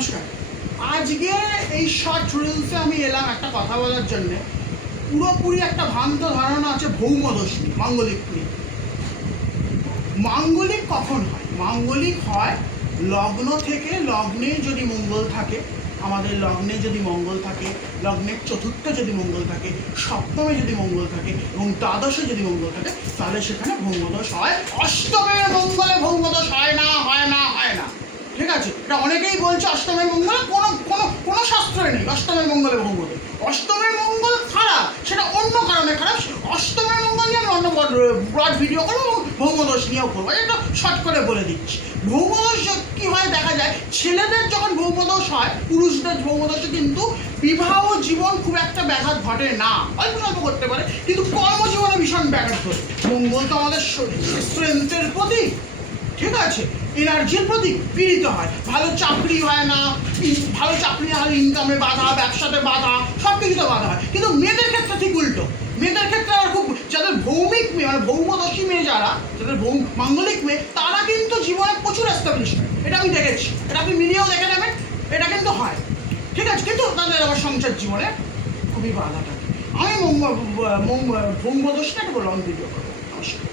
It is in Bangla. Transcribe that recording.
নমস্কার। আজকে এই শর্ট রিলসে আমি এলাম একটা কথা বলার জন্যে। পুরোপুরি একটা ভ্রান্ত ধারণা আছে ভৌমদোষ নিয়ে, মাঙ্গলিক নিয়ে। মাঙ্গলিক কখন হয়? মাঙ্গলিক হয় লগ্ন থেকে, লগ্নে যদি মঙ্গল থাকে, আমাদের লগ্নে যদি মঙ্গল থাকে, লগ্নের চতুর্থে যদি মঙ্গল থাকে, সপ্তমে যদি মঙ্গল থাকে এবং দ্বাদশে যদি মঙ্গল থাকে, তাহলে সেখানে ভৌমদোষ হয়। অষ্টমের মঙ্গলে ভৌমদোষ হয় না, হয় না, হয় না। ঠিক আছে, এটা অনেকেই বলছে অষ্টমের মঙ্গলে কোনো শাস্ত্রে নেই অষ্টমের মঙ্গলে ভৌমদোষ। অষ্টমের মঙ্গল খারাপ, সেটা অন্য কারণে খারাপ। অষ্টমের মঙ্গল নিয়ে আমি অন্য ব্রড ভিডিও করবো, ভৌমদোষ নিয়েও করবো। এটা শর্ট করে বলে দিচ্ছি। ভৌমদোষ কি হয় দেখা যায়, ছেলেদের যখন ভৌমদোষ হয়, পুরুষদের ভৌমদোষে কিন্তু বিবাহ জীবন খুব একটা ব্যাঘাত ঘটে না, অল্প স্বল্প করতে পারে, কিন্তু কর্মজীবনে ভীষণ ব্যাঘাত ঘটে। মঙ্গল তো আমাদের স্ট্রেংথের প্রতীক, ঠিক আছে, এনার্জির প্রতীক, পীড়িত হয়। ভালো চাকরি হয় না, ভালো চাকরি না হলে ইনকামে বাধা, ব্যবসাতে বাধা, সব কিছুতে বাধা হয়। কিন্তু মেয়েদের ক্ষেত্রে ঠিক উল্টো। মেয়েদের ক্ষেত্রে আর খুব, যাদের ভৌমিক মেয়ে মানে ভৌমদশী মেয়ে, যাদের মাঙ্গলিক মেয়ে, তারা কিন্তু জীবনে প্রচুর এস্টাবলিশ হয়। এটা আমি দেখেছি, এটা আপনি মিলিয়েও দেখে নেবেন, এটা কিন্তু হয়। ঠিক আছে, কিন্তু তাদের আবার সংসার জীবনে খুবই বাধা থাকে। আমি ভৌমদশীটা একটা লং ভিডিও করবো। নমস্কার।